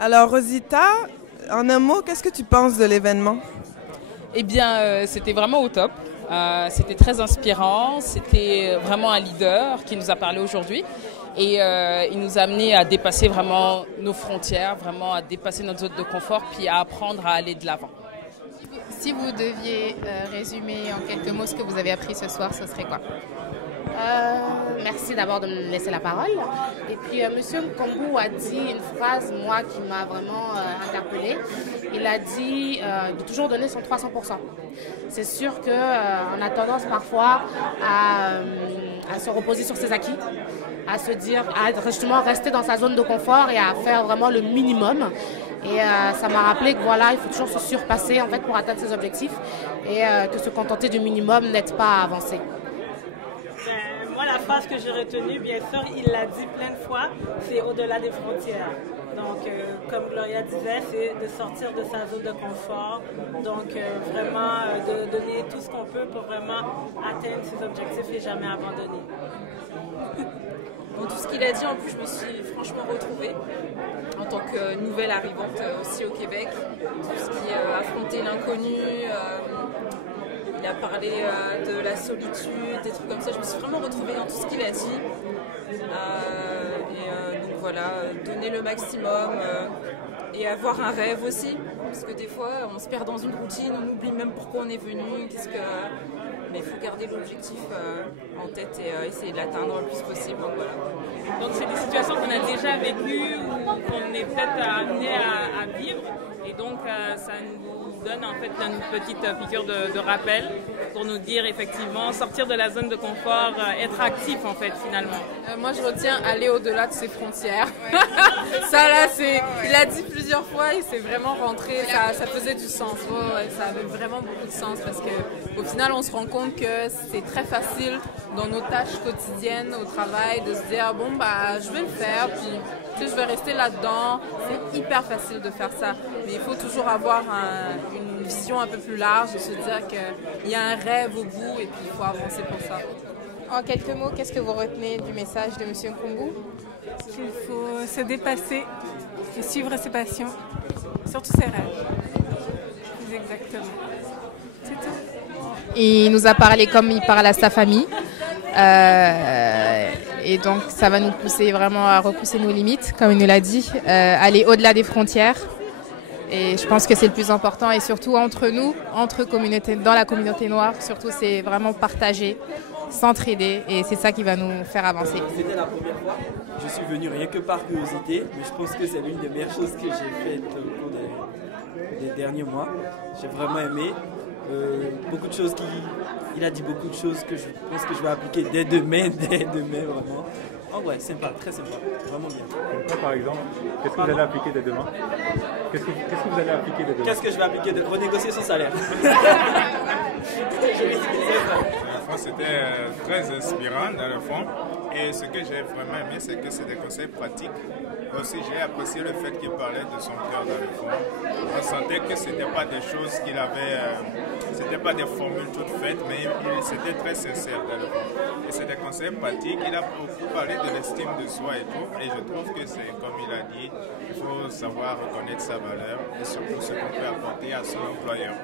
Alors, Rosita, en un mot, qu'est-ce que tu penses de l'événement? Eh bien, c'était vraiment au top. C'était très inspirant. C'était vraiment un leader qui nous a parlé aujourd'hui. Et il nous a amené à dépasser vraiment nos frontières, vraiment à dépasser notre zone de confort, puis à apprendre à aller de l'avant. Si vous deviez résumer en quelques mots ce que vous avez appris ce soir, ce serait quoi? Merci d'abord de me laisser la parole. Et puis, Monsieur Nkombu a dit une phrase, moi, qui m'a vraiment interpellée. Il a dit de toujours donner son 300%. C'est sûr qu'on a tendance parfois à se reposer sur ses acquis, à se dire, à justement rester dans sa zone de confort et à faire vraiment le minimum. Et ça m'a rappelé que voilà, il faut toujours se surpasser en fait pour atteindre ses objectifs et que se contenter du minimum n'aide pas à avancer. Moi, la phrase que j'ai retenue, bien sûr, il l'a dit plein de fois, c'est au-delà des frontières. Donc, comme Gloria disait, c'est de sortir de sa zone de confort. Donc, vraiment, de donner tout ce qu'on peut pour vraiment atteindre ses objectifs et jamais abandonner. Bon, tout ce qu'il a dit, en plus, je me suis franchement retrouvée en tant que nouvelle arrivante aussi au Québec. Tout ce qui est affronter l'inconnu. Il a parlé de la solitude, des trucs comme ça. Je me suis vraiment retrouvée dans tout ce qu'il a dit. Donc voilà, donner le maximum et avoir un rêve aussi. Parce que des fois, on se perd dans une routine, on oublie même pourquoi on est venu. Mais il faut garder l'objectif en tête et essayer de l'atteindre le plus possible. Donc, voilà. Donc c'est des situations qu'on a déjà vécues ou qu'on est peut-être amené à vivre. Et donc ça nous donne en fait une petite piqûre de rappel pour nous dire effectivement sortir de la zone de confort, être actif en fait finalement. Moi je retiens aller au-delà de ses frontières. Ça là il l'a dit plusieurs fois et c'est vraiment rentré, ça faisait du sens. Ouais, ça avait vraiment beaucoup de sens parce que au final on se rend compte que c'est très facile dans nos tâches quotidiennes au travail de se dire bon bah je vais le faire puis tu sais, je vais rester là-dedans. C'est hyper facile de faire ça mais il faut toujours avoir une vision un peu plus large de se dire qu'il y a un rêve au bout et puis il faut avancer pour ça. En quelques mots, qu'est-ce que vous retenez du message de M. Nkombu? Qu'il faut se dépasser et suivre ses passions, surtout ses rêves. Exactement. C'est tout. Il nous a parlé comme il parle à sa famille. Et donc, ça va nous pousser vraiment à repousser nos limites, comme il nous l'a dit, aller au-delà des frontières. Et je pense que c'est le plus important. Et surtout, entre nous, dans la communauté noire, surtout, c'est vraiment partager, s'entraider. Et c'est ça qui va nous faire avancer. C'était la première fois. Je suis venu rien que par curiosité, mais je pense que c'est l'une des meilleures choses que j'ai faites au cours des derniers mois. J'ai vraiment aimé. Beaucoup de choses il a dit beaucoup de choses que je pense que je vais appliquer dès demain vraiment. En vrai, sympa, très sympa, vraiment bien. Comme par exemple, qu'est-ce que vous allez appliquer dès demain? Qu'est-ce que vous allez appliquer dès demain? Qu'est-ce que je vais appliquer? Renégocier son salaire. C'était très inspirant dans le fond. Et ce que j'ai vraiment aimé, c'est que c'est des conseils pratiques. Aussi, j'ai apprécié le fait qu'il parlait de son cœur dans le fond. On sentait que ce n'était pas des choses qu'il avait, c'était pas des formules toutes faites, mais c'était très sincère dans le fond. Et c'est des conseils pratiques. Il a beaucoup parlé de l'estime de soi et tout. Et je trouve que c'est comme il a dit, il faut savoir reconnaître sa valeur et surtout ce qu'on peut apporter à son employeur.